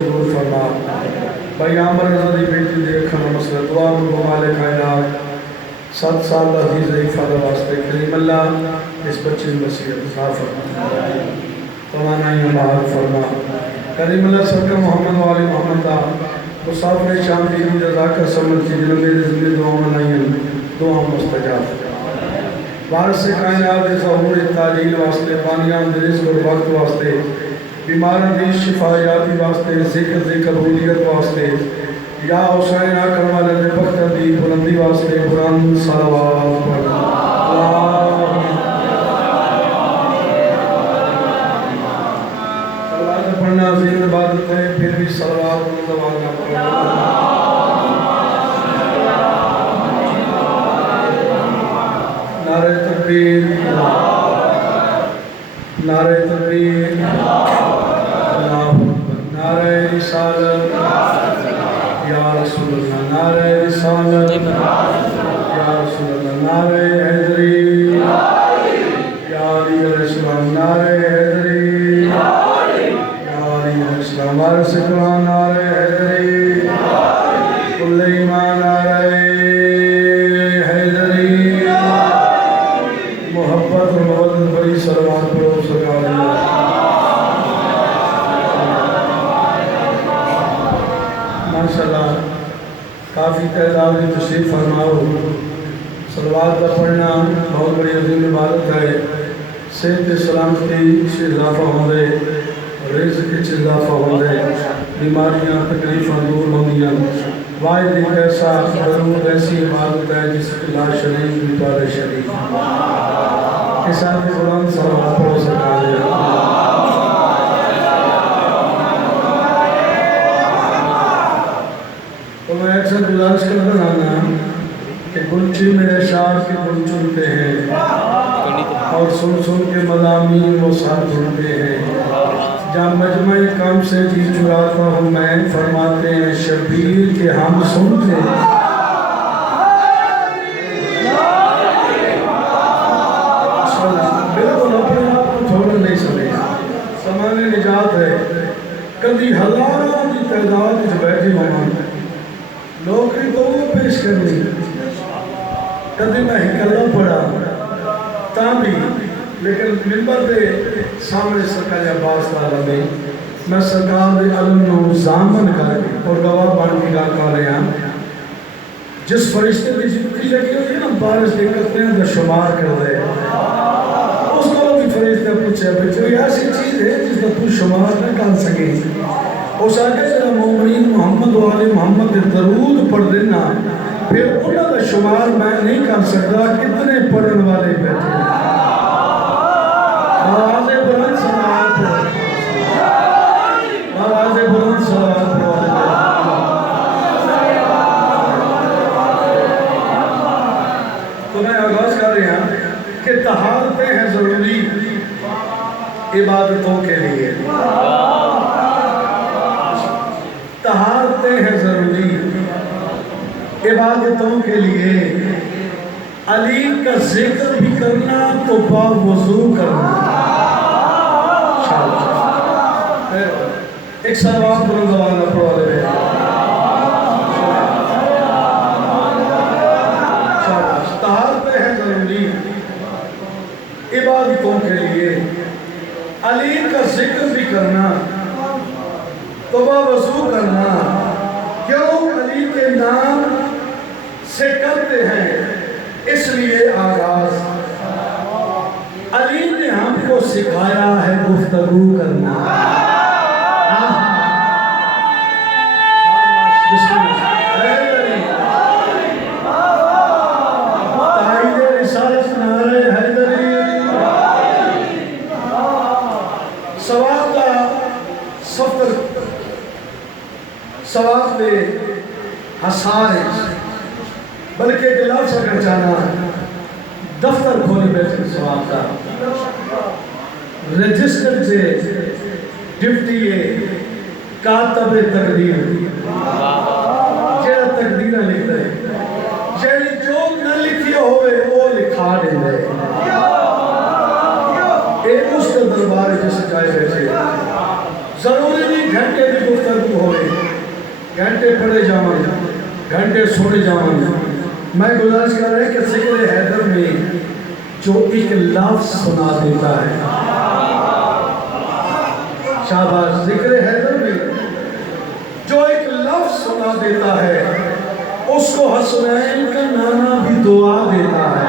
دور فرما بھائی عامر رضی بیٹی دیکھنا مسئلہ دعا میں مالک کائنات 7 سال عزیز حفاظت واسطے کریم اللہ اس بچے مسیحت عطا فرما توانائی ہمارا فرما کریم اللہ سرکر محمد والی محمد دا مسافر شام کی دید رضا کر سمجھ کی جنوبی رزمی دعا منائیں دعا مستجاب وارث کائنات ظہور تعلیل واسطے بانیان درس اور وقت واسطے بیماران دی شفایاتی واسطے ذکر قبولیت واسطے یا حسین آکر والا دے بختر دی بلندی واسطے قرآن صلوات پڑھنا صلوات پڑھنا عظیم عبادت ہے پھر بھی صلوات پڑھنا پڑھنا نعرہ تکبیر نعرہ تکبیر نعرہ رسالت یا رسول اللہ نعرہ رسالت یا رسول اللہ نعرہ حیدری یا علی السلام نعرہ حیدری یا علی السلام وارث قرآن نعرہ حیدری کل ایمان نعرہ حیدری محبت و مودت بڑی صلوات پڑھو سرکار ماشاءاللہ کافی تعداد میں تشریف فرماؤ صلوات کا پڑھنا بہت بڑی عظیم عبادت ہے صحت سلامتی سے اضافہ ہوں دے رزق سے اضافہ ہوں دے بیماریاں تکلیفاں دور ہوندیاں واحد ایک ایسا درود ایسی عبادت ہے جس کی لا شریک بھی پارے شریک کے ساتھ قرآن صلوات پڑھو سکا دے تو میں اکثر گزارش کر رہا نا کہ گلچی میرے شعر کے گل چنتے ہیں اور سن سن کے مضامین وہ ساتھ ڈھونڈتے ہیں جہاں مجمع کم سے جی چراتا ہوں میں فرماتے ہیں شبیر کے ہم سنتے ہیں بالکل اپنے آپ کو چھوڑ نہیں سکے سامان نجات ہے کبھی ہزاروں کی تعداد سے بیٹھے ہونا نوکری تو وہ پیش کرنی کبھی میں ہکلہ پڑا تاں بھی لیکن منبر دے سامنے سرکار عباس تعالیٰ دے میں سرکار دے علم نو زامن کر کے اور گواہ بان کی گاہ کر رہے ہیں جس فرشتے بھی جتنی لگی ہوئی ہے نا بارش دے کرتے ہیں جو شمار کر دے اس کو بھی فرشتے پوچھے بچے ایسی چیز ہے جس کا تو شمار نہ کر سکے اس آگے جنہا مومنین محمد و آل محمد درود پڑھ دینا پھر انہوں کا شمار میں نہیں کر سکتا کتنے پڑھن والے بیٹھے ہیں آواز بلند صلوات آواز بلند صلوات تو میں آغاز کر رہے ہیں کہ طہارتیں ہیں ضروری عبادتوں کے لیے طہارتیں ہیں ضروری عبادتوں کے لیے علی کا ذکر بھی کرنا تو باوضو کرنا ایک صلوات بلند زبان پڑھو لے طہارتیں ہیں ضروری عبادتوں کے لیے علی کا ذکر بھی کرنا توبہ وضو کرنا کیوں علی کے نام سے کرتے ہیں اس لیے آغاز علی نے ہم کو سکھایا ہے گفتگو کرنا تائید رسالت نعرہ حیدری ثواب کا سفر ثواب دے حسارے بلکہ ایک لفظ اگر جانا دفتر کھولے بیٹھے ثواب کا رجسٹر سے ڈپٹی کاتب تقدیر جیڑا تقدیرہ لکھ رہے جیڑی جو نہ لکھی ہوئے وہ لکھا دے رہے ایک اس کے دربار جیسے جائے بیٹھے ضروری نہیں گھنٹے بھی گفتگو گھنٹے پڑھے جاؤں گھنٹے سونے جاؤں میں گزارش کر رہا ہے کہ ذکر حیدر میں جو ایک لفظ سنا دیتا ہے شاباش ذکر حیدر میں جو ایک لفظ سنا دیتا ہے اس کو حسنین کا نانا بھی دعا دیتا ہے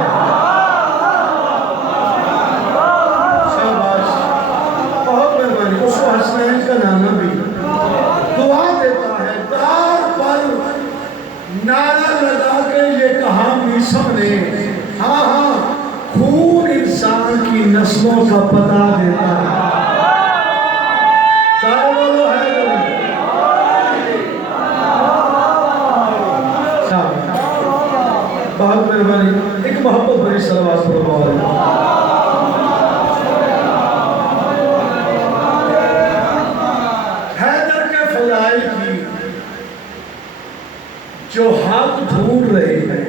شاباش بہت مہربانی اس کو حسنین کا نانا بھی دعا دیتا ہے دار پر نعرہ لگا کے یہ کہا میسم نے ہاں ہاں خون انسان کی نسلوں کا پتہ دیتا ہے سارے بولو ہے بہت مہربانی ایک محبت بڑی صلوات پر بول حیدر کے فضائل کی جو حق ڈھونڈ رہے ہیں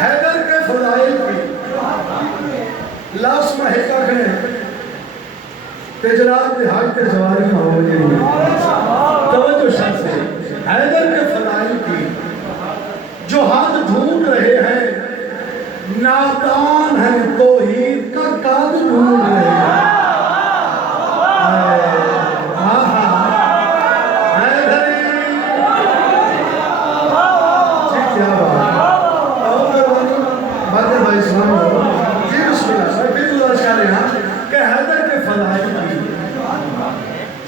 حیدر کے فضائل کی لفظ محکہ کریں تجرات حق کے جواری کا ہو جائے توجہ شخص ہے حیدر کے فضائل کی جو حق ڈھونڈ رہے ہیں نادان ہے توحید کا کاد ڈھونڈ رہے ہیں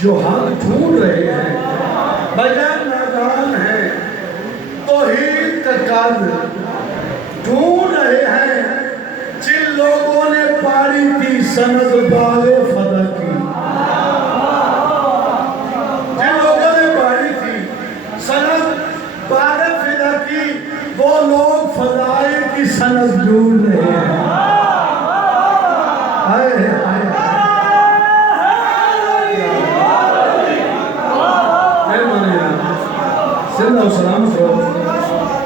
جو حق ڈھونڈ رہے ہیں بجائے نادان ہیں توحید کا کاد ڈھونڈ رہے ہیں جن لوگوں نے پاری تھی سند باغ فضا کی جن لوگوں نے پاری تھی سند باغ فضا کی وہ لوگ فضائل کی سند ڈھونڈ رہے ہیں زندہ و سلامت رہو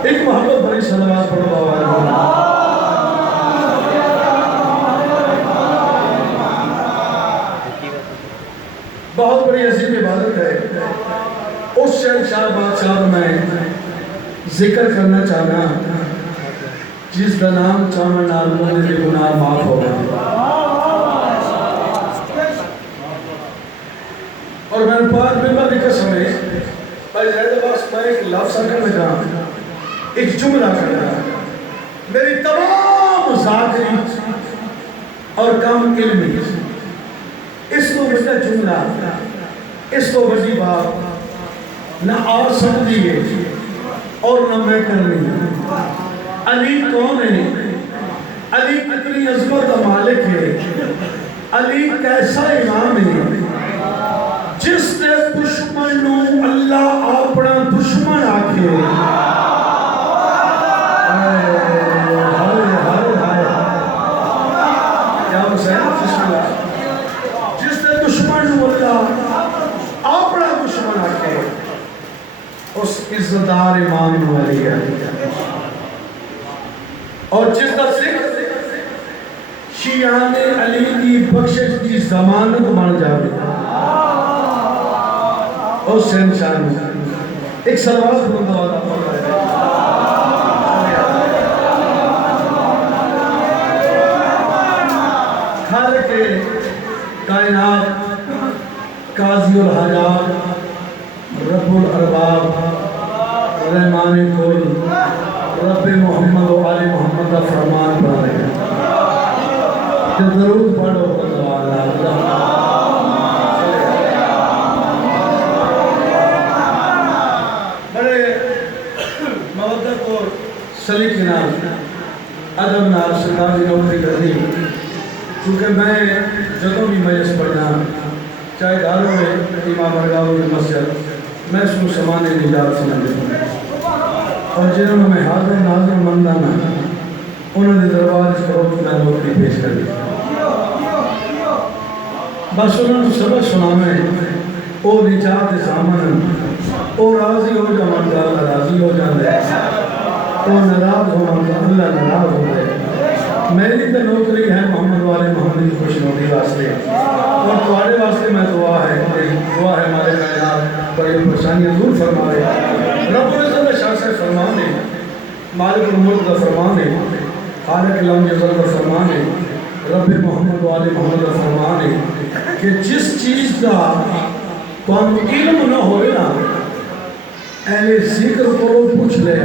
ایک محبت بڑی صلوات پڑھو بابا بہت بڑی عظیم عبادت ہے اس شہنشاہ بادشاہ میں ذکر کرنا چاہنا جس کا نام چامن نال کے گناہ معاف ہوگا اور میں پاک بلبہ کی قسم ہے بھائی زیادہ باس میں ایک لفظ کرنا چاہاں ایک جملہ کرنا میری تمام ذاکری اور کام علمی اس کو بجھا جملہ اس کو بجھی بات نہ اور سکتی ہے اور نہ میں کرنی ہے علی کون ہے علی کتنی عظمت کا مالک ہے علی کیسا امام ہے جس نے دشمن نو اللہ اپنا دشمن آکھے کیا حسین جس نے دشمن نو اللہ اپنا دشمن آکھے اس عزتدار امام نو علی ہے اور جس کا ذکر شیعان علی کی بخشش کی ضمانت بن جاوے اور شہنشاہ میں ایک صلوات بندہ ہوتا ہے خالق کائنات قاضی الحاجات رب الارباب رحمان کل رب محمد و آل محمد کا فرمان پڑھ رہے ہیں کہ ضرور پڑھو اللہ سلیق نام ادب نام سرکار کی نوکری کرنی چونکہ میں جدوں بھی مجلس پڑھنا چاہے داروں میں امام ارگاہوں کی مسجد میں اس کو سمانے نجات سمجھ دیتا ہوں اور جنہوں میں حاضر ناظر مندانا انہوں نے دربار اس کرو کی نوکری پیش کر دی بس انہوں نے سبق سنا میں او نجات سامن او راضی ہو جا مندہ اللہ راضی ہو جاندے او نراض ہو مندہ اللہ نراض ہو جائے میری تو نوکری ہے محمد والے محمد کی خوش نوکری واسطے اور تمہارے واسطے میں دعا ہے دعا ہے ہمارے کائنات بڑی پریشانیاں دور فرما رہے رب العزت شاہ سے فرمان ہے مالک الملک کا فرمان ہے خالق لم یزل کا فرمان ہے رب محمد و آل محمد کا فرمان ہے کہ جس چیز کا تو ہم علم نہ ہوئے نا اہل ذکر کو پوچھ لے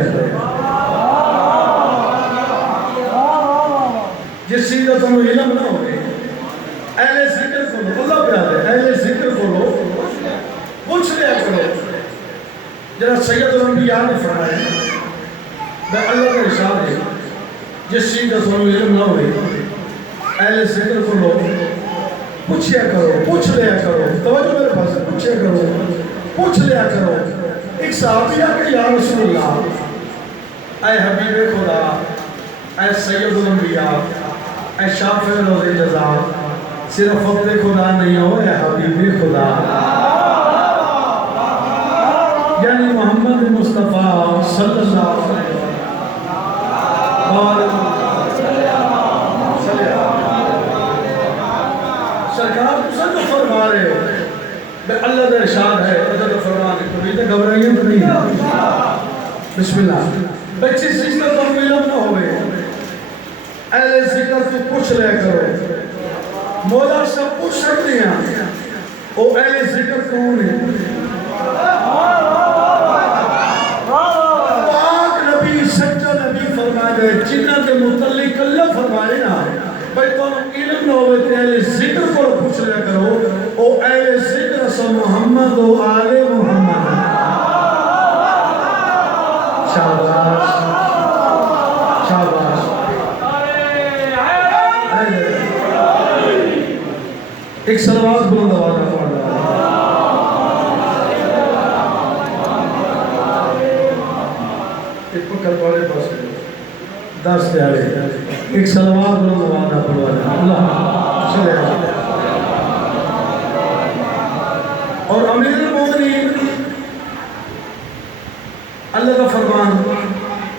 جس چیز کا تم علم نہ ہوئے اہل ذکر کو اللہ پیار ہے اہل ذکر کو پوچھ لیا کرو جنہا سید الانبیاء نے فرمایا میں اللہ کا ارشاد ہے جس چیز کا تم علم نہ ہوئے اہل ذکر کو پوچھیا کرو پوچھ لیا کرو توجہ میرے پاس پوچھیا کرو پوچھ لیا کرو ایک صحابیہ کہ یا رسول اللہ اے حبیب خدا اے سید الانبیاء اے شافع روز جزا صرف اپنے خدا نہیں ہو اے حبیب خدا یعنی محمد مصطفیٰ صلی اللہ علیہ وسلم سرکار تو سب فرما رہے ہو بے اللہ کا ارشاد ہے اللہ کا فرمان ہے کبھی تو گھبرائیے تو نہیں بسم اللہ بچی سجدہ تو علم نہ ہوئے اہل ذکر تو پوچھ لے کرو مولا سب پوچھ سکتے ہیں او اہل ذکر کون ہے پاک نبی سچا نبی فرمائے گئے جنہ کے متعلق اللہ فرمائے نا بھائی تو علم نہ ہوئے کہ اہل ذکر کو پوچھ لیا کرو او اہل ذکر سو محمد و آل محمد شاباش شاباش ایک صلوات بلند آواز میں پڑھ رہا ایک پکر والے پاس دس دے آئے ایک صلوات بلند آواز میں پڑھ رہا اللہ صلی اللہ علیہ اور امیر المومنین اللہ کا فرمان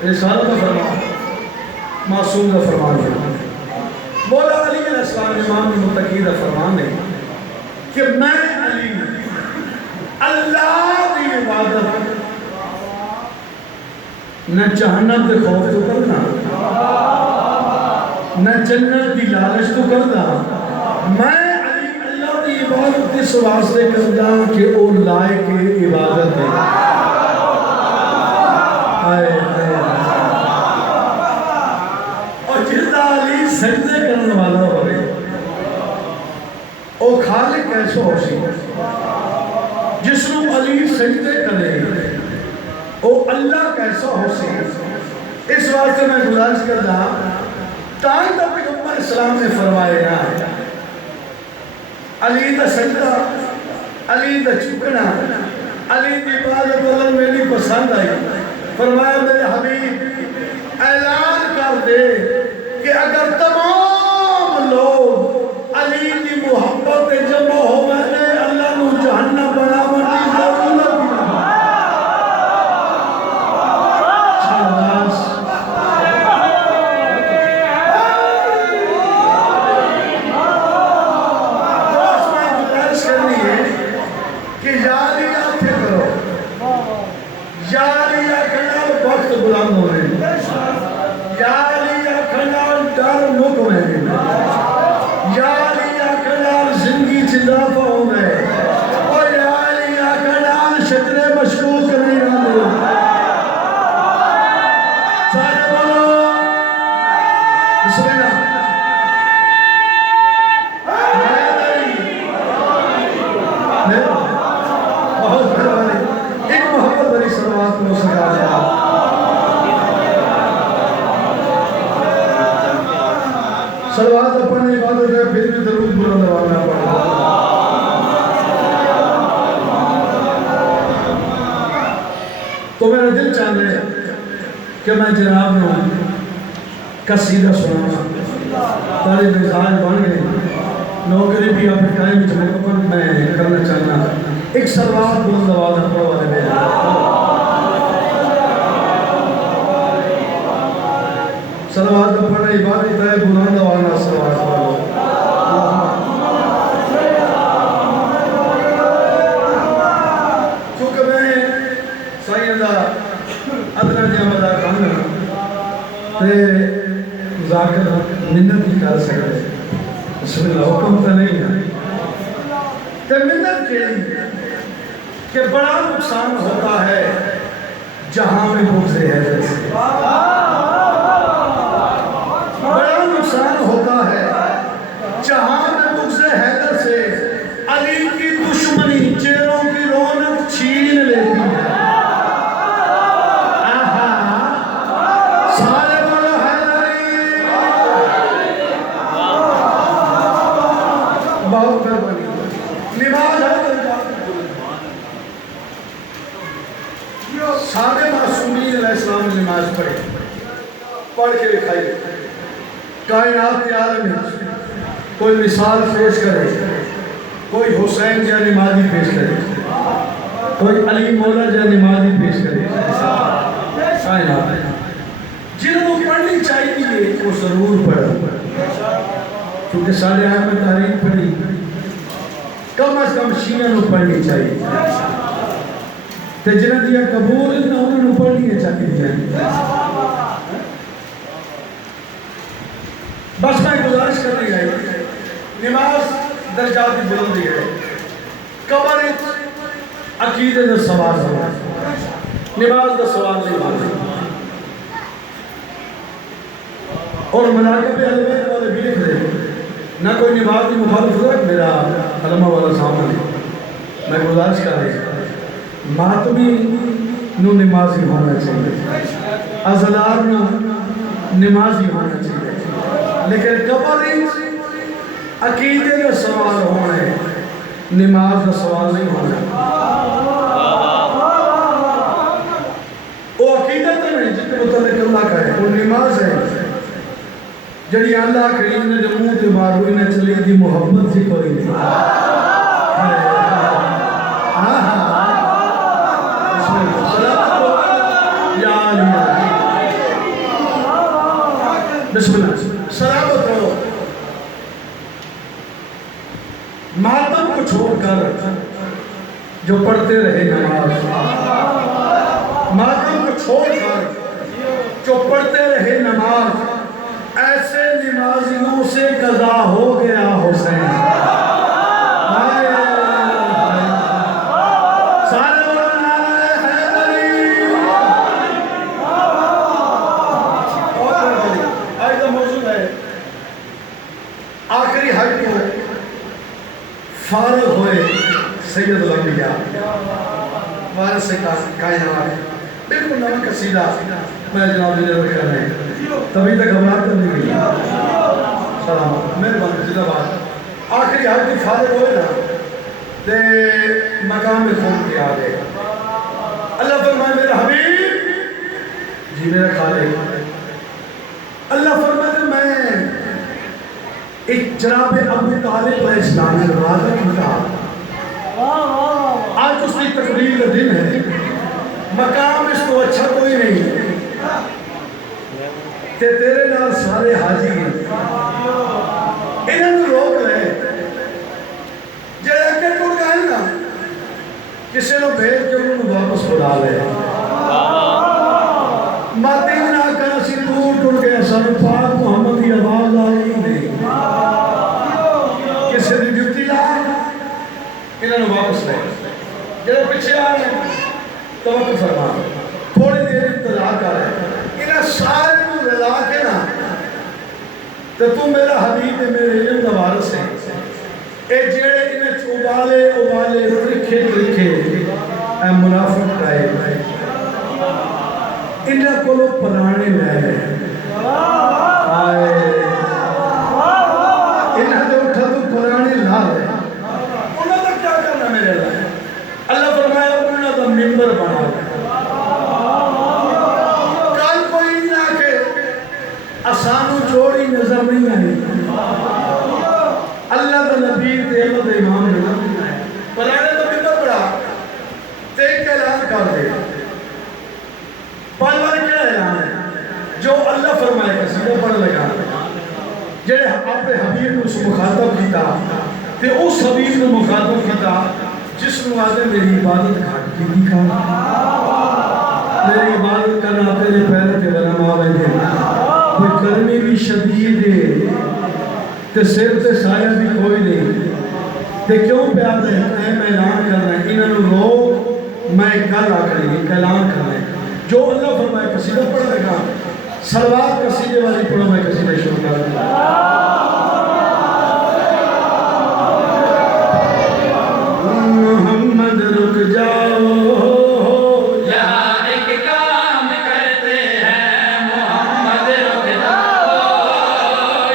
رسالت کا فرمان معصوم کا فرمان ہے مولا علی علیہ السلام امام متقی کا فرمان ہے کہ میں علی اللہ کی عبادت نہ جہنم کے خوف تو کرنا نہ جنت کی لالچ تو کرنا میں علی اللہ کی عبادت اس واسطے کرنا کہ وہ لائق عبادت ہے اور جس علی سجدے کرنے والا ہوئے وہ خالق کیسا ہو سی جس کو علی سجدے کرے وہ اللہ کیسا ہو سی اس واسطے میں گزارش کر رہا تائی تو پیغمبر اسلام نے فرمائے نا علی دا سجدہ علی دا چکنا علی دی عبادت اللہ میری پسند آئی فرمایا میرے حبیب اعلان کر دے کہ اگر تمام لوگ علی کی محبت جمع ہو میں نے اللہ نو جہنم بنا مٹی ضرورت صلوات اپنی عبادت ہے پھر بھی درود بلند آواز میں پڑھنا تو میرا دل چاہ رہے کہ میں جناب نے قصیدہ سنا طالب مزاج بن گئے نوکری بھی اپنے ٹائم مکمل میں کرنا چاہنا ایک صلوات بلند آواز میں پڑھوا دے صلوات پڑھنے عبادت ہے بلند والا صلوات پڑھو ذاکر منت ہی کر سکتے بسم اللہ حکم تو نہیں ہے تے منت کہ بڑا نقصان ہوتا ہے جہاں میں بغض حیدر سے بڑا نقصان ہوتا ہے جہاں میں بغض حیدر سے علی کی دشمنی چہروں کی رونق چھین لیتی ہے بہت مہربانی نماز سارے معصومین علیہ السلام نے نماز پڑھ کے دکھائی کائنات کے عالم میں کوئی مثال پیش کرے کوئی حسین جا نمازی پیش کرے کوئی علی مولا جا نمازی پیش کرے کائنات جنہوں کو پڑھنی چاہیے وہ ضرور پڑھا کیونکہ سارے آئے میں تاریخ پڑھی کم از کم شیعہ نو پڑھنی چاہیے تے جنہوں دیا قبول نہ انہوں نے پڑھنی چاہیے بس میں گزارش کرنی گئی نماز درجات بلندی ہے قبر عقیدے کا سوال ہے نماز کا سوال نہیں ہوتا اور مناقب علماء والے بھی لکھ رہے نہ کوئی نماز کی مخالفت میرا علماء والا سامنے میں گزارش کر رہی ماتمی نو نمازی ہونا چاہیے ازلار نو نمازی ہونا چاہیے لیکن قبر عقیدے کا سوال ہونا ہے نماز کا سوال نہیں ہونا وہ عقیدت نہیں جس کے متعلق اللہ کا ہے وہ نماز ہے جڑی اللہ کریم نے جو منہ تے ماروئی نے چلی دی محبت سے کوئی نہیں بسم اللہ سلامت ہو ماتم کو چھوڑ کر جو پڑھتے رہے نماز ماتم کو چھوڑ کر جو پڑھتے رہے نماز ایسے نمازیوں سے قضا ہو گیا حسین سارے موضوع ہے آخری حج کو فارغ ہوئے سید الانبیاء وارث کائنات بالکل نمک قصیدہ میں جناب جی نظر کر رہے ہیں تبھی تک گھبراہٹ نہیں گئی سلام مہربانی زندہ باد آخری حج کی فارغ ہوئے نا تے مقام خون کے آگے اللہ فرمائے میرا حبیب جی میرا خالق اللہ فرمائے میں ایک جناب ابو طالب علیہ السلام نے وعدہ کیا آج اس کی تقریر کا دن ہے مقام اس کو اچھا کوئی نہیں تے تیرے نال سارے حاجی ہیں انہوں نے روک رہے جڑے اکے ٹوٹ گئے نا کسی نے بھیج کے انہوں نے واپس بلا لے ماتی نہ کر اسی دور ٹوٹ گئے سن پاک محمد کی آواز آئی نہیں کسی نے جتی لا انہوں نے واپس لے جڑے پیچھے آ رہے ہیں توقع فرما تھوڑی دیر انتظار کر رہے ہیں انہیں سارے کو رضا کے نا تو تم میرا حبیب ہے میرے علم کا وارث ہے اے جیڑے انہیں ابالے رکھے اے منافق کائے انہیں کو لوگ پرانے لے آئے انہیں جو اٹھا تو پرانے لا لے انہیں تو کیا کرنا میرے لائے اللہ فرمایا انہیں تو ممبر بنا کل کوئی نہ کہ آسانو جوڑی نظر نہیں آئی اللہ کا نبی دیو دے امام نے پرانے تو ممبر بڑا تیک کا اعلان کر دے پانوار کیا اعلان ہے جو اللہ فرمائے قصیدہ پڑھ لگا جڑے اپنے حبیب کو اس مخاطب کیتا تے اس حبیب کو مخاطب کیتا جس کو آدھے میری عبادت گھاٹ کی بھی کھا میری عبادت کرنا تیرے پہلے کے بنا ماں بہنے تے سر تے سایہ بھی کوئی نہیں تے کیوں پیار دے میں اعلان کرنا ہے انہوں روک میں کل آکھری ایک اعلان کرنا ہے جو اللہ فرمائے قصیدہ پڑھ رہا سلوات قصیدے والی پڑھو میں قصیدہ شروع کر دوں محمد رک جاؤ یہاں ایک کام کرتے ہیں محمد رک جاؤ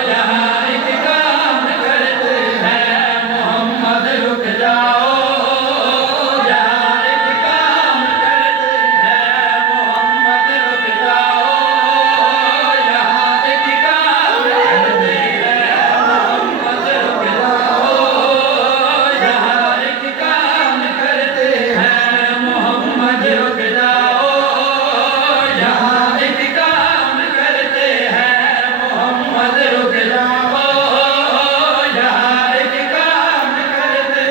یہاں ایک کام کرتے ہیں محمد رک جاؤ یہاں ایک کام کرتے ہیں محمد رک جاؤ یہاں ایک کام کرتے ہیں محمد رک جاؤ یہاں ایک کام کرتے ہیں محمد رک جاؤ یہاں ایک کام کرتے ہیں محمد رک جاؤ یہاں ایک کام کرتے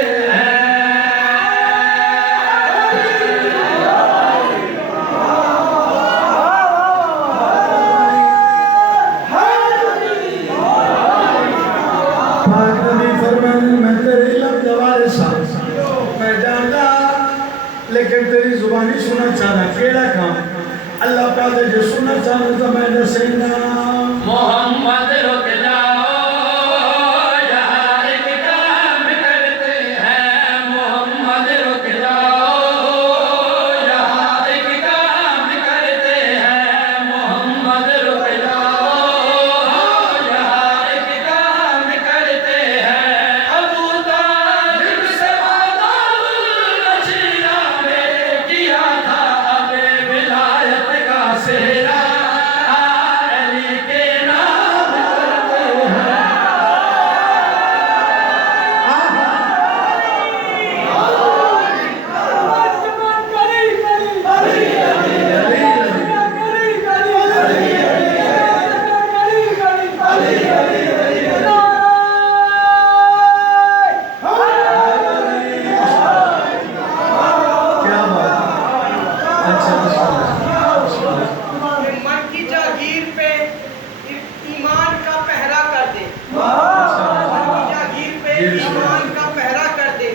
پاک نبی فرمائے میں تیرے علم دوارے ساتھ میں جانتا لیکن تیری زبانی سننا چاہنا کیڑا کام اللہ پاک جو سننا چاہنا تھا میں نے سینا محمد رک جاؤ یہاں ایک کام کرتے ہیں محمد رک جاؤ یہاں ایک کام کرتے ہیں محمد رک جاؤ یہاں ایک کام کرتے ہیں ابو طالب سے وعدہ الرشیدہ میں کیا تھا اب ولایت کا سہرا علی کے نام کرتے ہیں کیا بات اچھا من کی جاگیر پہ ایمان کا پہرا کر دے من کی جاگیر پہ ایمان کا پہرا کر دے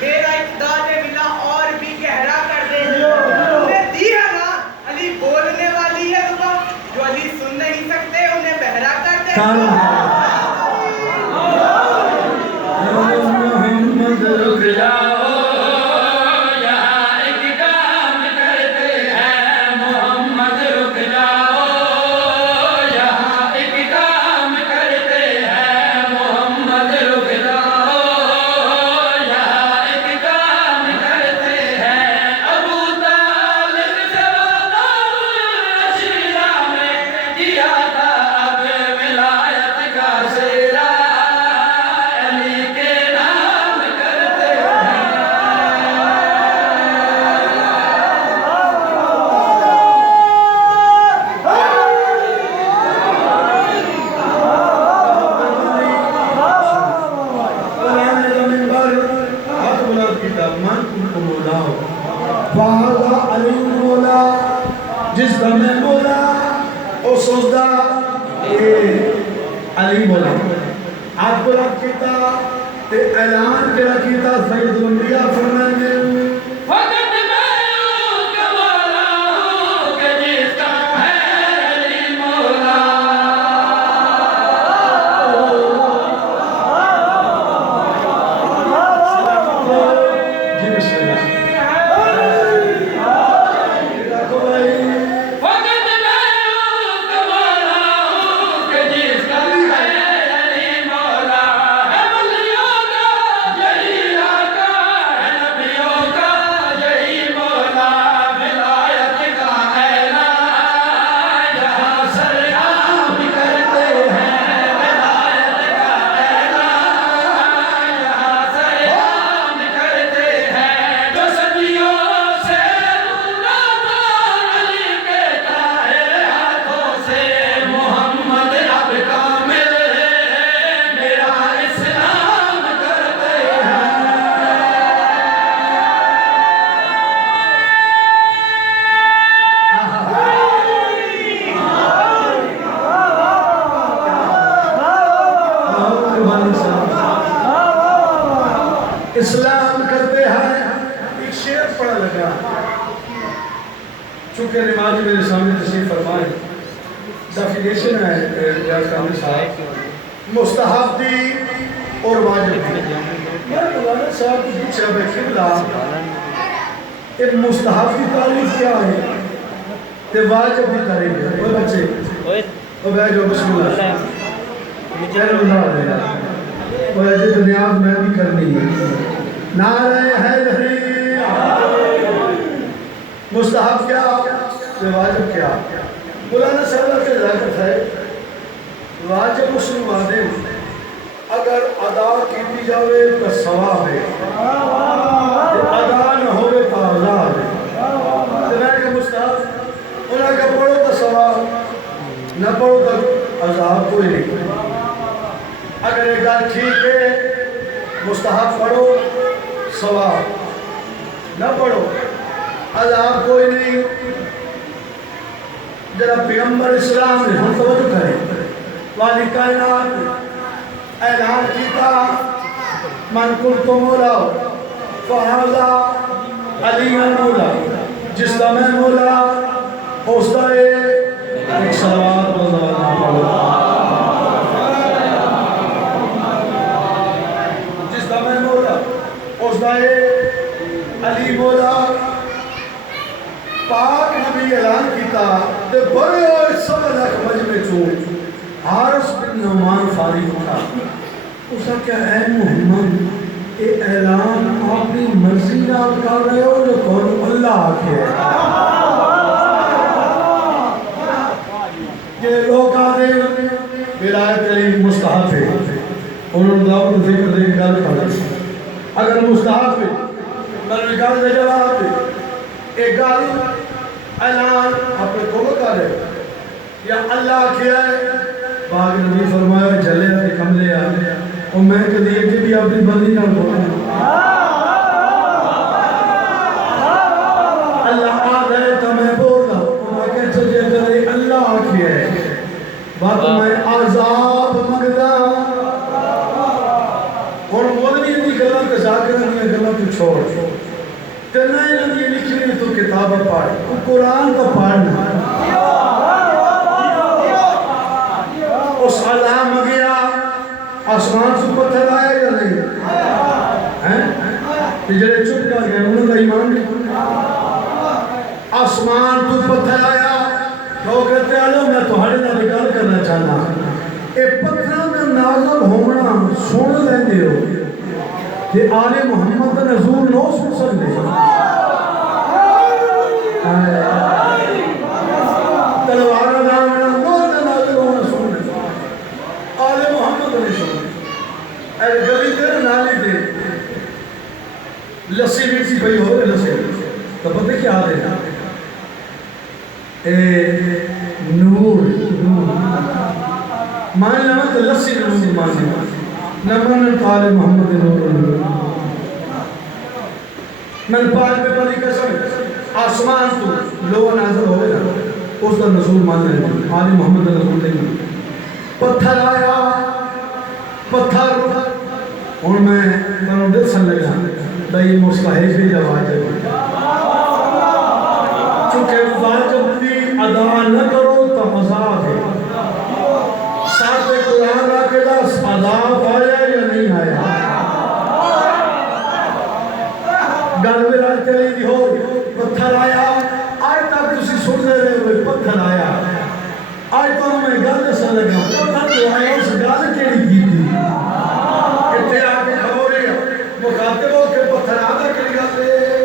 میرا اقداد ملا اور بھی گہرا کر دے انہیں دی ہے نا علی بولنے والی ہے بابا جو علی سن نہیں سکتے انہیں بہرا کر دے محمد رک رک جاؤ یہاں ایک کام کرتے ہیں محمد رک جاؤ یہاں ایک کام کرتے ہیں محمد رک جاؤ یہاں ایک کام کرتے ہیں ابو طالب سے وعدہ الرشیدہ میں کیا تھا اب ولایت کا سہرا علی کے نام کرتے ہیں قرآن زمین بار ہاتھ بلاد کتاب من کو مولا ہو فہذا علی مولا جس کا میں مولا او سوزدہ علی مولا ہاتھ بلاد کتاب تے اعلان کیا کیتا سید الانبیاء فرمائیں وقت میں کمالا ہوں کہ جس کا ہے علی مولا جی بسم اللہ وقت میں کمالا ہوں کہ جس کا ہے علی مولا ہے ولیوں کا یہی آقا ہے نبیوں چونکہ نماز میرے سامنے تشریف فرمائے ڈیفینیشن ہے ریاض کامل صاحب مستحب دی اور واجب دی یا مولانا صاحب کی پوچھا بیٹھے بلا ایک مستحب کی تعریف کیا ہے تے واجب کی تعریف ہے وہ بچے وہ بیٹھ جو بسم اللہ چہر اللہ علیہ وہ ایسے دنیا میں بھی کرنی ہے نعرہ حیدری مستحب کیا واجب کیا مولانا صاحب کے ذکر ہے واجب مسلمان اگر ادا کی جاوے تو ثواب ہے ادا نہ ہوئے تو عذاب ہے کہ مستحب انہیں کہ پڑھو تو ثواب نہ پڑھو تو عذاب کوئی نہیں اگر ایک گل ٹھیک ہے مستحب پڑھو ثواب نہ پڑھو عذاب کوئی نہیں جب پیغمبر اسلام نے ہم توجہ کریں والی کائنات اعلان کیتا من کنت مولا فہذا علی مولا جس کا میں مولا اس کا ایک صلوات بزرگاں پڑھو جس کا میں مولا اس کا ایک علی مولا پاک نبی اعلان کیتا تے بڑے ہوئے سب لکھ مجمع چون حارس بن نعمان فارغ تھا اس کا کیا اے محمد اے اعلان اپنی مرضی نال کر رہے ہو جو کون اللہ آکھے یہ لوگ آدھے ولایت علی مستحب ہے انہوں نے دعوت ذکر دے گل کر اگر مستحب ہے میں گل دے جواب دے ایک گل اعلان اپنے کولو کرے یا اللہ کیا ہے پاک نبی فرمایا جلے تے کملے آ اور میں کدی کہ بھی اپنی بندی نال بولا اللہ آ گئے تو میں بولنا میں کہ چلے کرے اللہ کیا ہے بات میں عذاب منگدا اور مولوی دی گلاں تے ذاکر دی گلاں تو چھوڑ کہ نہیں یہ لکھی تو کتاب پڑھ تو قرآن کا پڑھنا اس علام گیا آسمان سے پتھر آیا یا نہیں کہ جڑے چپ کر گئے انہوں کا ایمان نہیں آسمان تو پتھر آیا لوگ کہتے ہیں لو میں تو ہڑے نہ بگال کرنا چاہنا اے پتھروں میں نازل ہونا سن لیں دے ہو کہ آل محمد نزول نو سن سکتے تلوارہ دانا نو نازل ہونا سن لیں آل محمد نے سن لیں اے گلی دے نالی دے لسی بیٹی بھئی ہو رہے لسی تو پتہ کیا دے اے نور مانے نہ تو لسی نور مانے نمن قال محمد نور من پاک میں بڑی قسم آسمان تو لو نازل ہوئے نا اس کا نزول مان رہے ہیں آل محمد رسول اللہ پتھر آیا پتھر اور میں کنو دل سن لگا دائی مستحیف بھی جواز ہے چونکہ واجب بھی ادا نہ کرو تو عذاب ہے ساتھ قرآن راکے دا عذاب آیا یا نہیں آیا گل ولایت علی دی ہو پتھر آیا آج تک تسی سن رہے ہوئے پتھر آیا آج تو میں گل دسن لگا پتھر تو آیا اس گل کیڑی کی تھی اتنے آ کے کھڑے مخاطب ہو کے پتھر آتا کیڑی گل ہے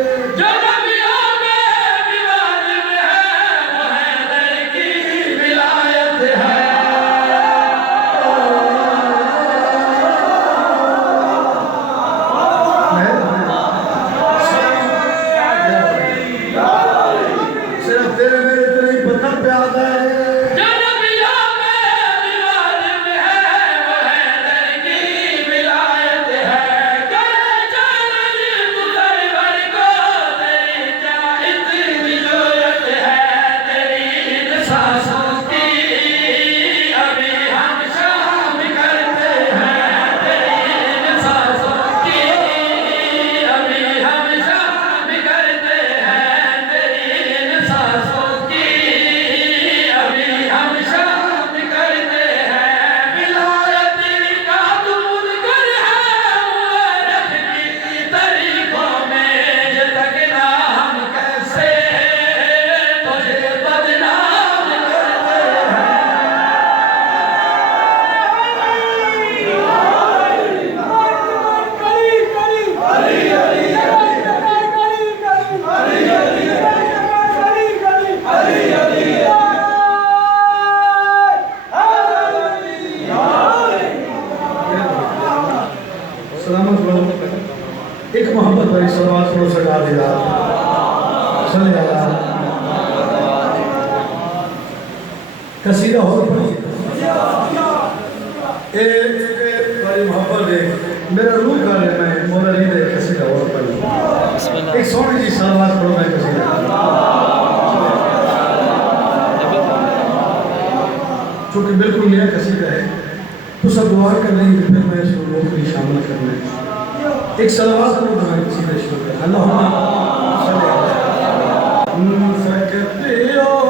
بڑی صلوات پڑھو سکا دیا صلی اللہ قصیدہ ہو پڑھی بڑی محبت ہے میرا روح کر رہے میں مولا علی دے قصیدہ ہو پڑھی ایک سونے جی صلوات پڑھو میں قصیدہ چونکہ بالکل نیا قصیدہ ہے تو سب دعا کر لیں گے پھر میں اس کو لوگ بھی شامل کرنا ہے ایک صلوات پڑھو میں قصیدہ شروع کریں اللہم صلی اللہ فکتے ہو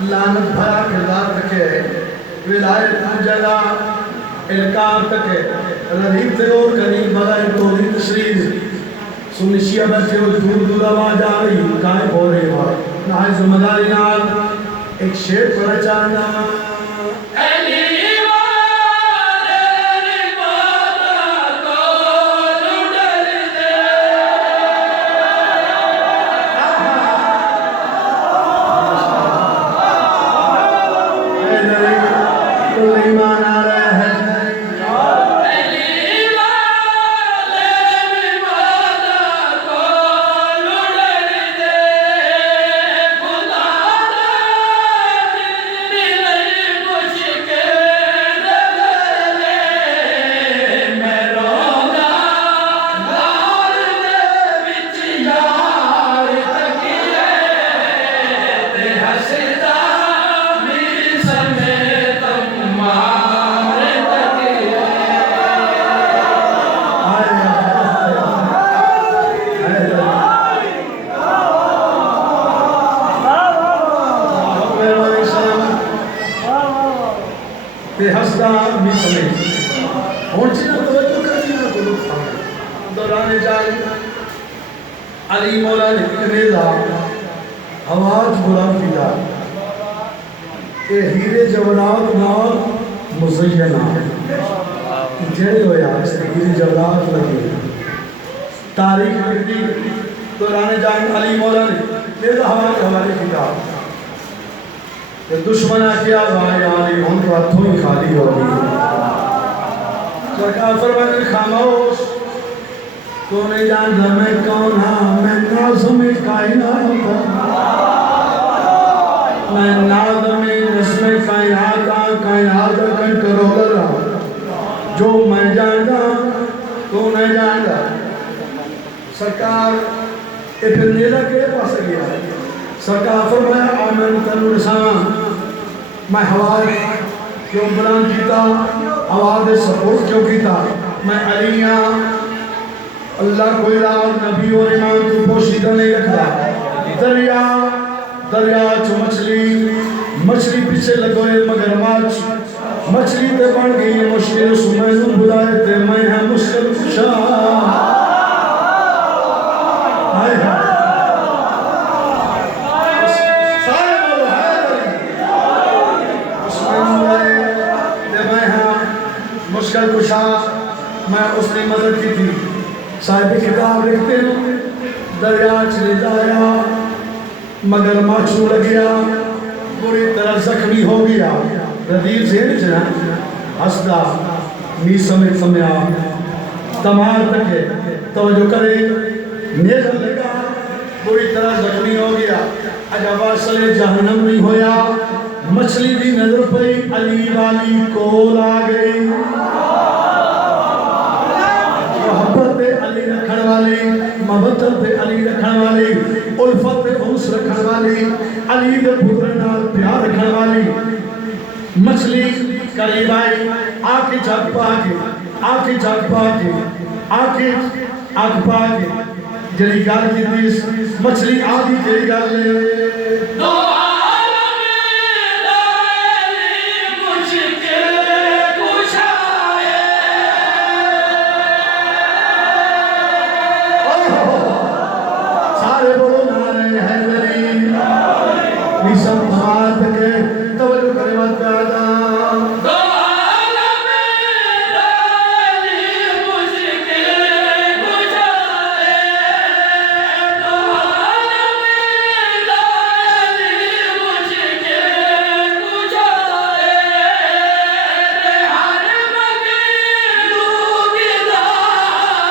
لعنت بھرا کردار رکھے ولایت جگہ انکار تکے رحیب تے اور قریب بغیر تولی تشریف سنشیہ بچے وہ دور دور آواز آ رہی کائیں ہو رہے بات نہ ذمہ داری نال ایک شیر پڑھا چاہنا تے ہستا بھی سمیں ہون چیزا توجہ کرتی نا کو لوگ کھانا دوران جاری علی مولا نے ریزا آواز غلام پیدا اے ہیرے جورات نال مزینہ جڑے ہویا اس نے ہیرے جورات لگے تاریخ کردی دوران جاری علی مولا نے ریزا آواز ہمارے پیدا کہ دشمنہ کیا بھائی آلی ہم تو ہتھوں ہی خالی ہوگی سرکار فرمانے خاموش تو نہیں جانتا میں کون ہاں میں نازم کائنات میں نازم نسم کائنات کنٹرولر جو میں جانتا تو نہیں جانتا سرکار یہ پھر نیرہ کے پاس گیا سرکار فرمایا آمن تنور سامان میں حوال کیوں بلان کیتا حوال دے سپورٹ کیوں کیتا میں علیہ اللہ کوئی راہ نبی اور امام تو پوشیدہ نہیں رکھتا دریا چو مچھلی پیچھے لگوئے مگر مچھلی تے بڑھ گئی ہے مشکل سمینوں بلائے تے میں ہے مشکل کشا مشکل کشا میں اس نے مدد کی تھی صاحب کتاب لکھتے ہیں دریا چلے جایا مگر ماچو لگیا بری طرح زخمی ہو گیا ردیف سے نہیں چنا حسدہ می سمجھ سمیا تمہار تکے توجہ کرے نیزہ لگا بری طرح زخمی ہو گیا اجا واصل جہنم نہیں ہویا مچھلی دی نظر پئی علی والی کول آ گئی محبت پہ علی رکھن والی محبت پہ علی رکھن والی الفت پہ انس رکھن والی علی دے پتر نال پیار رکھن والی مچھلی قریب آئی آکے جھگ پا کے آکے جھگ پا کے آکے آگ پا کے جلی گال کی دیس مچھلی آدھی جلی گال لے دو عالم دائری مشکل کشائے سارے بولو نعرہ حیدری نیسم بھار تکے توجہ کرے وقت پیادا دو عالم دائری مشکل کشائے دو عالم دائری مشکل کشائے ہر مغلوب عدالت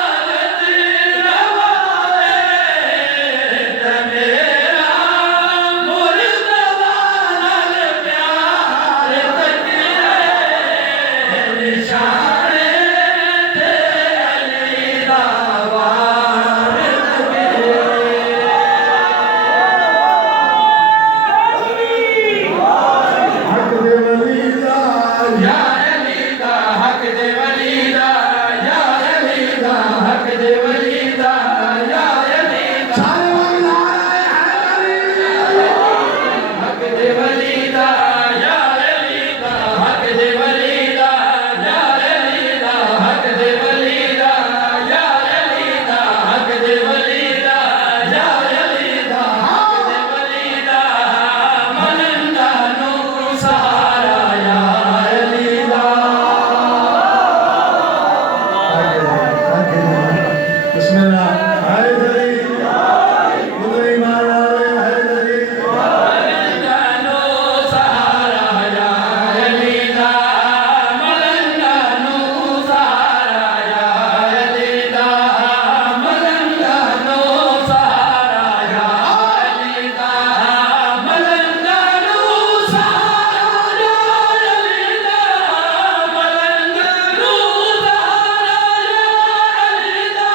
روائے میرا مرتضیٰ نال پیار تکرے نشانے تے علی دا وار حق دے ولی دا یا علی دا حق دے ولی دا یا علی دا حق دے ولی دا یا علی دا سارے بولو نعرہ حیدری حق دے ولی دا یا علی دا حق دے ولی دا یا علی دا حق دے ولی دا یا علی دا حق دے ولی دا یا علی دا حق دے ولی دا ملندا نو سہارا یا علی دا بسم اللہ حیدری خدای مالا حیدری ملندا نو سہارا یا علی دا ملندا نو سہارا یا علی دا ملندا نو سہارا یا علی دا ملندا نو سہارا یا علی دا ملندا نو سہارا یا علی دا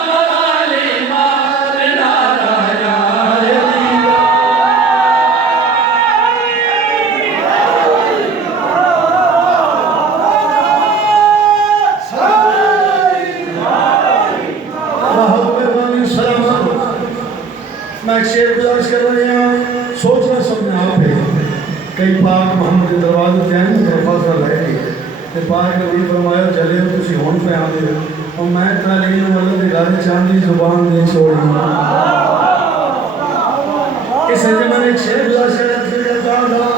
موالی مار نارا یا علی دا محبت بانی سلامت میں ایک شعر گزارش کر رہے ہیں سوچنا سمجھنا آپ ہے کئی پاک محمد کے دروازے پہ آئیں تو فضل رہے گی کہ پاک نبی فرمایا چلے ہو تسی ہون پہ آنے اور میں تعلیم والد ادارے چاندی زبان دے چھوڑی اس سے میں نے ایک شعر گزارش کر رہا تھا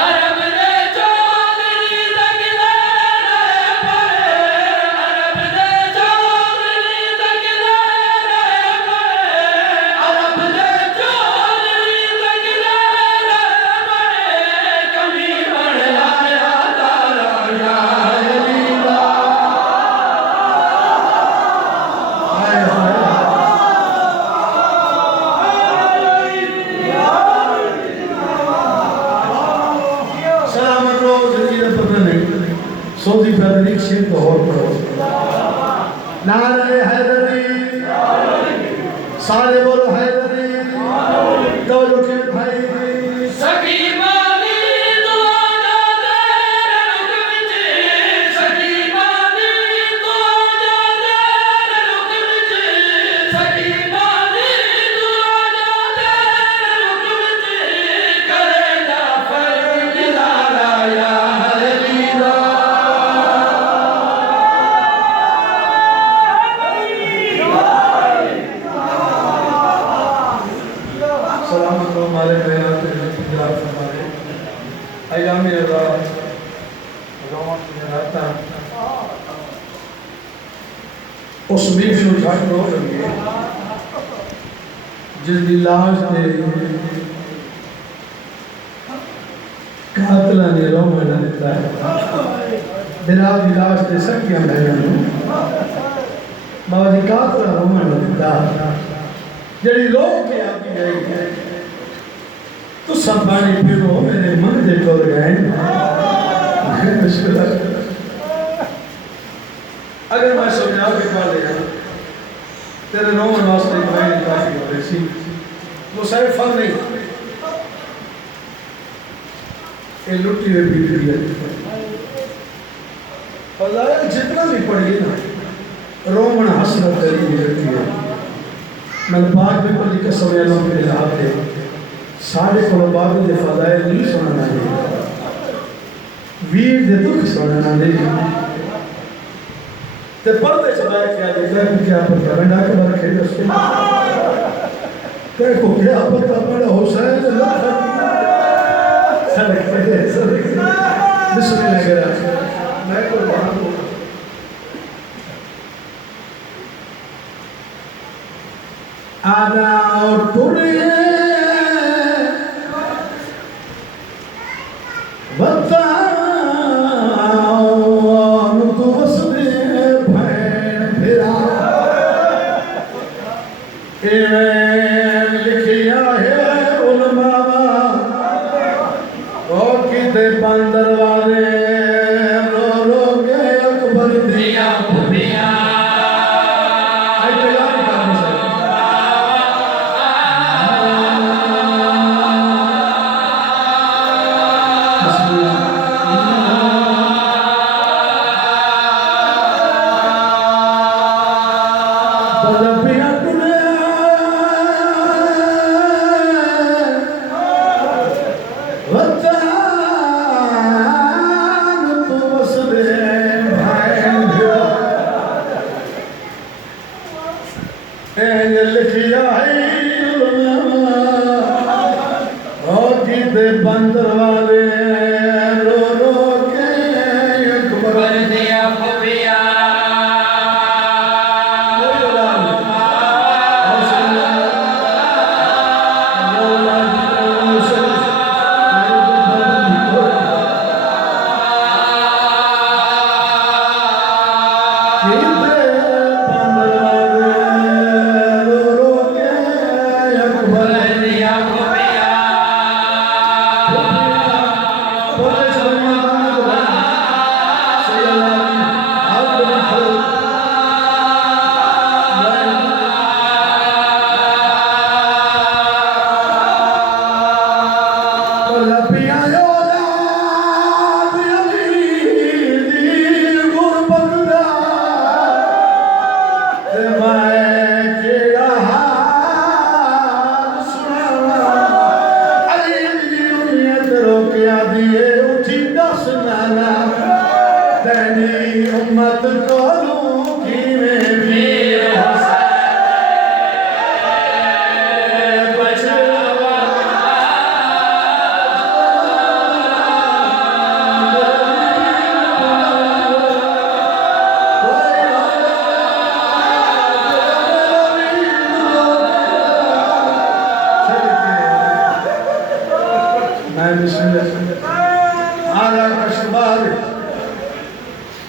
عرب دے چودھری تکلے رہے پڑے عرب دے چودھری تکلے رہے پڑے عرب دے چودھری تکلے رہے پڑے کمی بڑھ آیا تارا یا علی دا آئے آئے سلامت روز جدید پتہ نہیں سعودی فیدر ایک شیر تو اور پڑھو نعرہ حیدری سارے بولو حیدری توجہ کے بھائی سکیمانی دعا دے رکھ وچ سکیمانی دعا دے رکھ وچ سکیمانی دعا دے رکھ وچ کرے دا فرض نظارہ یا علی دا اس بیوی نو جھٹ رو لگے جس دی لاش دے قاتلہ نے رومہ نہ دیتا ہے بلا دی لاش دے سکیاں بہنوں بابا جی قاتلہ رومہ نہ دیتا جڑی لوگ کے آگی گئی تو سب بانی پھرو میرے من دے کر گئے اگر میں سمجھا کے پا لے جانا تیرے رومن واسطے میں کافی ہو رہی سی وہ صحیح فن نہیں یہ لٹی ہوئی بیٹی ہے فضائل جتنا بھی پڑھیے نا رومن حسرت تیری گزرتی ہے میں پاک بھی پڑھی قسم اللہ کے لحاظ ہے سارے کو بابی دے فضائل نہیں سنانا دے ویر دے دکھ سنانا دے تے پردے چلائے کیا دیتا ہے کیا پتہ میں ڈاکے بارا کھیل اس کے تے کو کیا پتہ پڑا حسین اللہ صدق بسم اللہ کرا میں کو بہت ہوں آدھا اور ٹوڑیے بتاؤں تو وسدے بھین پھرا لکھیا ہے علماء اور کتے پاندر والے رو رو کے اکبر دیا بھوپیا بندر والے رو رو کے اکبر دیا بھوپیا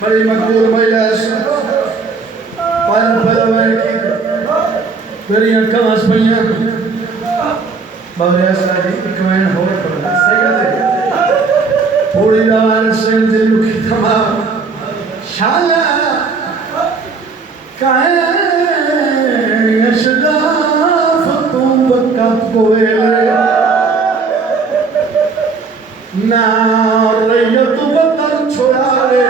بڑی مقبول مجلس پل پل ویٹی تیری انکم اس پہیاں بابر ایسا جی اکمین ہو پڑھا سید ہے پوڑی دار سن دل کی تمام شالا کائیں اشداف تم بکت کوئلے ناریت وطن چھوڑا لے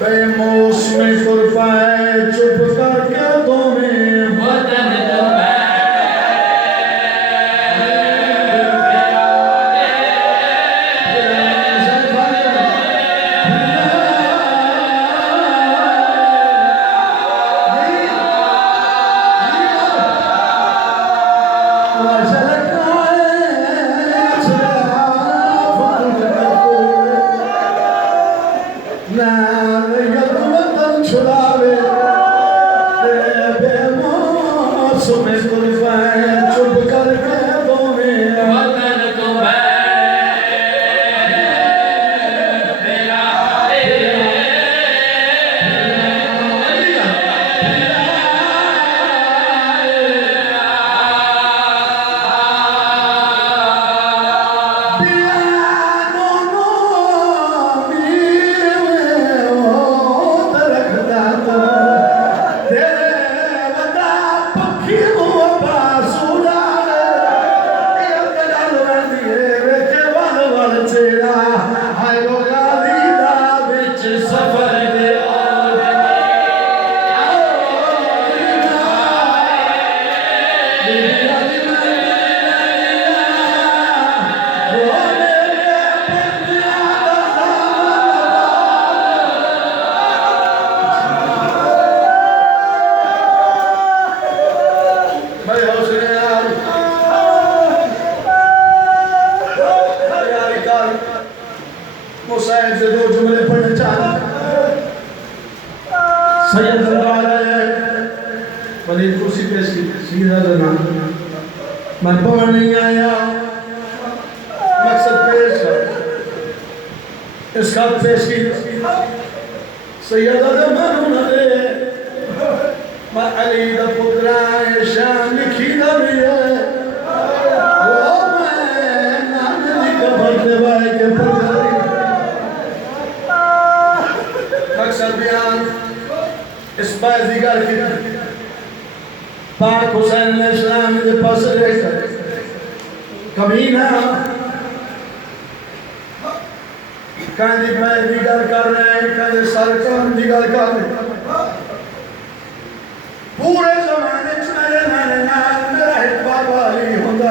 بے موسم قربائے چپ کر کے دو میں وطن دمائے سید اللہ علیہ ولی کرسی پیش کی سیدھا جنا میں پڑھ نہیں آیا مقصد پیش اس کا پیش کی سید اللہ علیہ میں علی دا پترائے شام لکھی دا بھی ہے وہ میں نامی کا بھرتے بھائی کے پترائی مقصد بیان اس بات ذکر کی پاک حسین علیہ السلام کے پاس رہ کر کمینہ کہنے پہ ذکر کر رہے ہیں کہنے سرکان ذکر کر رہے ہیں پورے زمانے میرے نانے نام میرا ایک بابا ہی ہوتا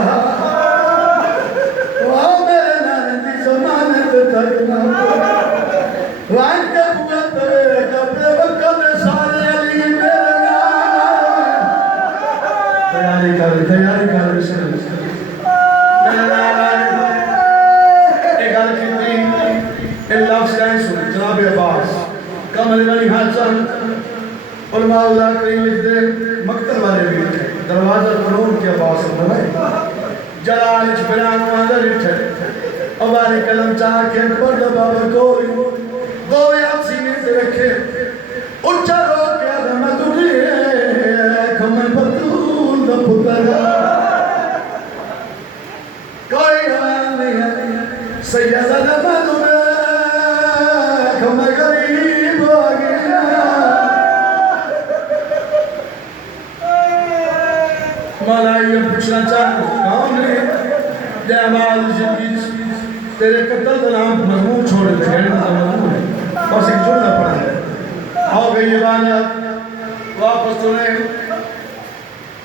وہ میرے نانے دی زمانے تے تکنا وان کے قوت میرے کپڑے وقت سارے علی میرے نام تیاری کر بسم میرے نام ایک گل کی ان لفظ کہیں سن جناب عباس کمل بنی حسن علماء اللہ کریم لکھتے مقتل والے بھی لکھتے دروازہ قرون کے عباس بنائے جلال اچ بلان وادر لکھتے اواری کلم چاہ کے اکبر دبابر کوئی دو یاد سینے سے رکھے اچھا رو کیا دمدوری ہے کھمیں پتول دا پتر کوئی حال نہیں ہے سیدہ دمدوری کھمیں غریب ہو گیا مولا یہ پوچھنا چاہتا کون ہے جہمال زندگی تیرے قتل کا نام مضمون چھوڑے تھے مضمون ہے بس ایک جملہ پڑھا ہے آؤ گئی یہ بات واپس تو نے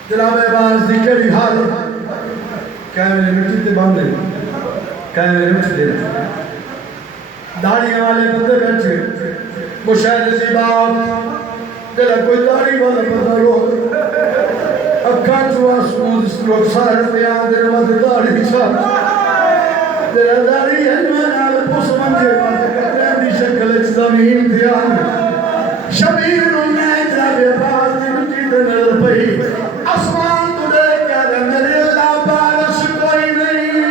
جناب عباس دی کیڑی حال کہہ میرے مٹی تے باندھے کہہ میرے مٹی دے داڑیاں والے بندے بیٹھے مشاہد زیباب دلہ کوئی داڑی والا بندہ رو اکھاں چوا سمود سلوک سارے پیان دے وقت داڑی چھا تیرا داڑی ہے جوانا پس منجے پاتے کتنے دی شکل زمین دیان شبیر رونے جناب عباس دی مٹی دے نظر پئی آسمان تو دے کیا دے میرے اللہ بارش کوئی نہیں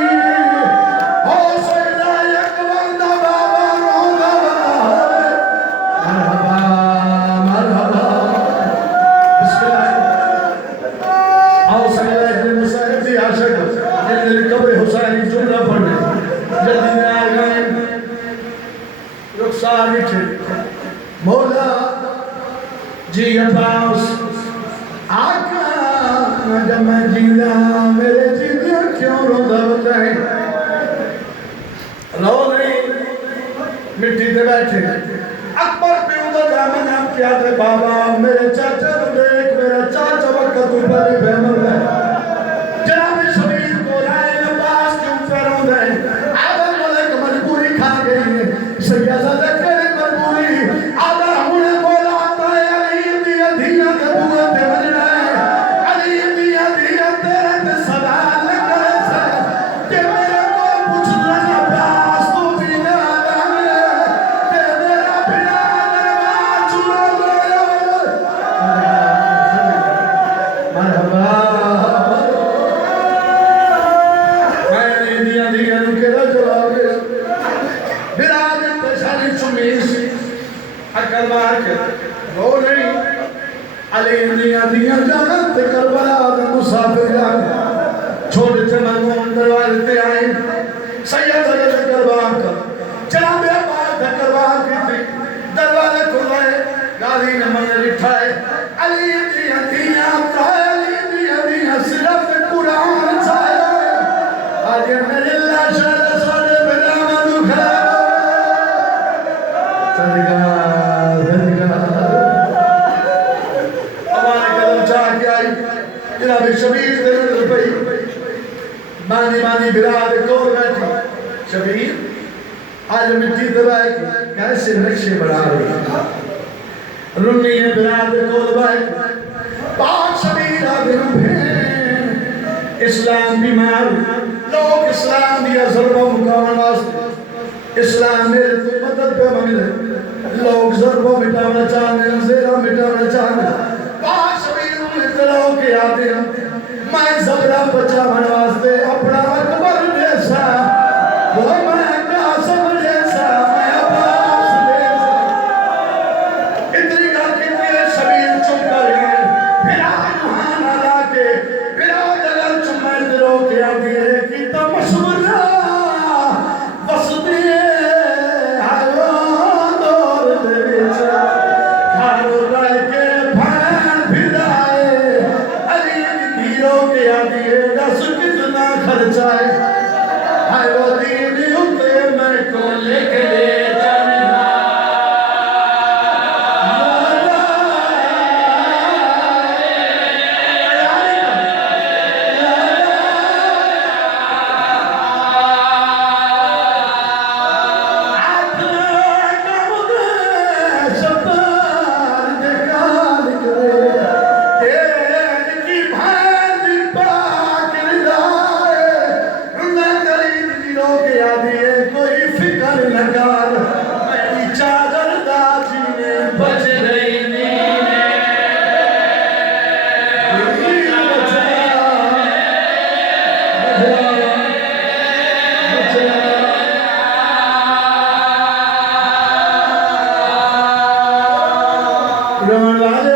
ہو سکتا یک بندہ بابا روندہ مرحبا مرحبا بسم اللہ آؤ سکتا ہے مسائب دی عاشق جن دل قبر حسین جملہ پڑھنے جلدی میں آگئے رخصار لکھے مولا جی عباس آقا جب میں جینا میرے جیدیاں کیوں روزہ بتائیں رو نہیں مٹی تے بیٹھے اکبر پیوں دا جامن ہم کیا تھے بابا میرے چاچا تو دیکھ میرا چاچا وقت اوپر بہمر ہے جناب شبیر کو رائے عباس کیوں فروں دیں آدھا ملک مجبوری کھا گئی ہے سیدہ دکھے مجبوری آدھا ہمیں بولا آتا ہے علی دیا دھیا کبوہ تے بجنا ہے علی دیا دیا تیرے تے صدا لکھے سے کہ میرے کو پوچھ لگا عباس تو بینا دانے کہ میرا بنا دربار چھوڑا مرحبا میں دیا دیا نکے رجل آگے بلاد پشانی چمیش اکل بار کے رو نہیں علی دیا دیا جانت کربلا دا مسافر جانے چھوڑے تھے مرمون دروازے تے آئیں سید حضرت کربار کا جناب عباس دا کربار کی تھی دروازے کھلائے غازی نے من لٹھائے علی دیا دیا علی دیا دیا صرف قرآن چاہے آج میرے اللہ شاید سارے بنا مدو کھڑا صدقہ صدقہ ہمارے قدم چاہ کے آئی جناب شبیر دے نظر پئی باندی بلاد کور بیٹھی شبیر آج مٹی دبائے کی کیسے نقشے بڑھا رہی رنی ہے بلاد کور بیٹھی پاک شبیر آگے رمبھیں اسلام بیمار لوگ اسلام دیا ضربہ مقاوم واسطے اسلام میرے تو مدد پہ منگلے لوگ ضربوں مٹانا چاہتے ہیں زیرہ مٹانا چاہتے ہیں پاک شبیر اطلاع کے آتے ہیں میں زبرہ بچا منواستے اپنا اکبر جیسا وہ میں قاسم جیسا میں عباس جیسا اتنی گا کتنی شبیر چپ کر گئے پھر آجوہاں آلا کے پھر آجلل چمیں دلوں کے آتی ہے کہ تمشورہ وسطی حیوان دور دے بیچا کھارو رائے کے بھین پھرائے علی دیروں کے آتی ہے دس کتنا خرچائے ہائے وہ دینی ہوتے میں کو لکھ دے جانا رون والے